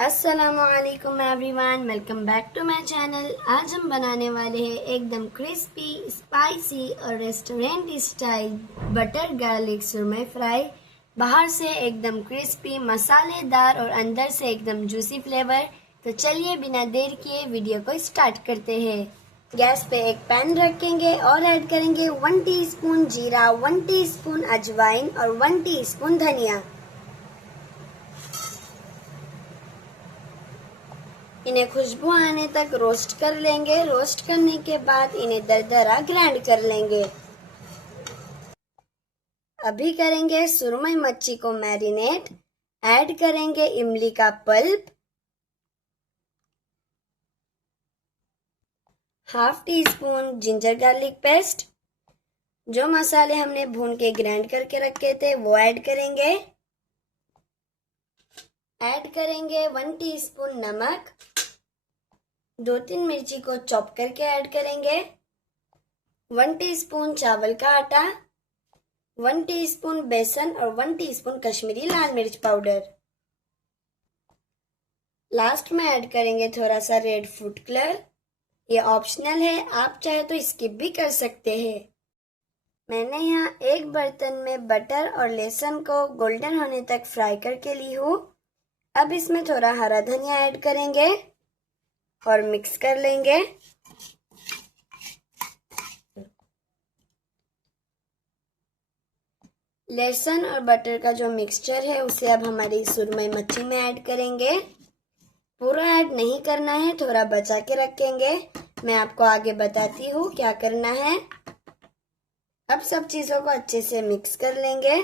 अस्सलामुअलैकुम everyone, welcome back to my channel. आज हम बनाने वाले हैं एकदम क्रिस्पी, स्पाइसी और रेस्टोरेंट स्टाइल बटर गार्लिक सुरमई फ्राई। बाहर से एकदम क्रिस्पी, मसालेदार और अंदर से एकदम जूसी फ्लेवर। तो चलिए बिना देर किए वीडियो को स्टार्ट करते हैं। गैस पे एक पैन रखेंगे और ऐड करेंगे 1 टीस्पून जीरा, 1 टीस्पून अजवाइन और 1 टीस्पून धनिया। इन्हें खुशबू आने तक रोस्ट कर लेंगे। रोस्ट करने के बाद इन्हें दरदरा ग्राइंड कर लेंगे। अभी करेंगे सुरमई मच्छी को मैरिनेट। ऐड करेंगे इमली का pulp, half tea spoon ginger garlic paste. जो मसाले हमने भून के ग्राइंड करके रखे थे वो ऐड करेंगे। ऐड करेंगे 1 टीस्पून नमक। 2-3 मिर्ची को चॉप करके ऐड करेंगे। 1 टीस्पून चावल का आटा, 1 टीस्पून बेसन और 1 टीस्पून कश्मीरी लाल मिर्च पाउडर। लास्ट में ऐड करेंगे थोड़ा सा रेड फूड कलर। ये ऑप्शनल है, आप चाहे तो स्किप भी कर सकते हैं। मैंने यहाँ एक बर्तन में बटर और लहसुन को गोल्डन होने तक फ्राई करके ली हूँ। अब इसमें थोड़ा हरा धनिया ऐड करेंगे और मिक्स कर लेंगे। लहसुन और बटर का जो मिक्सचर है उसे अब हमारी सुरमई मच्छी में ऐड करेंगे। पूरा ऐड नहीं करना है, थोड़ा बचा के रखेंगे। मैं आपको आगे बताती हूँ क्या करना है। अब सब चीजों को अच्छे से मिक्स कर लेंगे।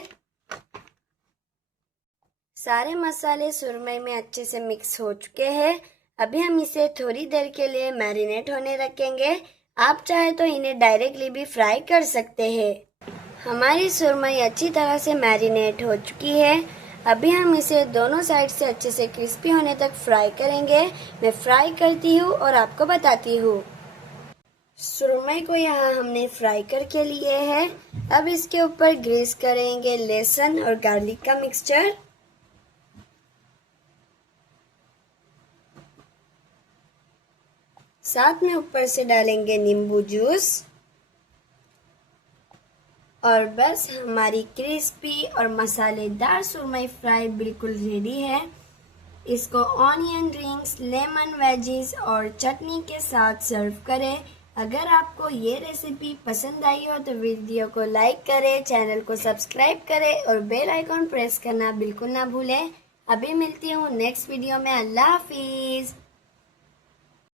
सारे मसाले सुरमई में अच्छे से मिक्स हो चुके हैं। अभी हम इसे थोड़ी देर के लिए मैरिनेट होने रखेंगे। आप चाहे तो इन्हें डायरेक्टली भी फ्राई कर सकते हैं। हमारी सुरमई अच्छी तरह से मैरिनेट हो चुकी है। अभी हम इसे दोनों साइड से अच्छे से क्रिस्पी होने तक फ्राई करेंगे। मैं फ्राई करती हूँ और आपको बताती हूँ। सुरमई को यहाँ हमने फ्राई करके लिए है। अब इसके ऊपर ग्रीस करेंगे लहसुन और गार्लिक का मिक्सचर। साथ में ऊपर से डालेंगे नींबू जूस। और बस हमारी क्रिस्पी और मसालेदार सुरमई फ्राई बिल्कुल रेडी है। इसको ऑनियन रिंग्स, लेमन वेजीज और चटनी के साथ सर्व करें। अगर आपको ये रेसिपी पसंद आई हो तो वीडियो को लाइक करें, चैनल को सब्सक्राइब करें और बेल आइकॉन प्रेस करना बिल्कुल ना भूलें। अभी मिलती हूँ नेक्स्ट वीडियो में। अल्लाह हाफिज़।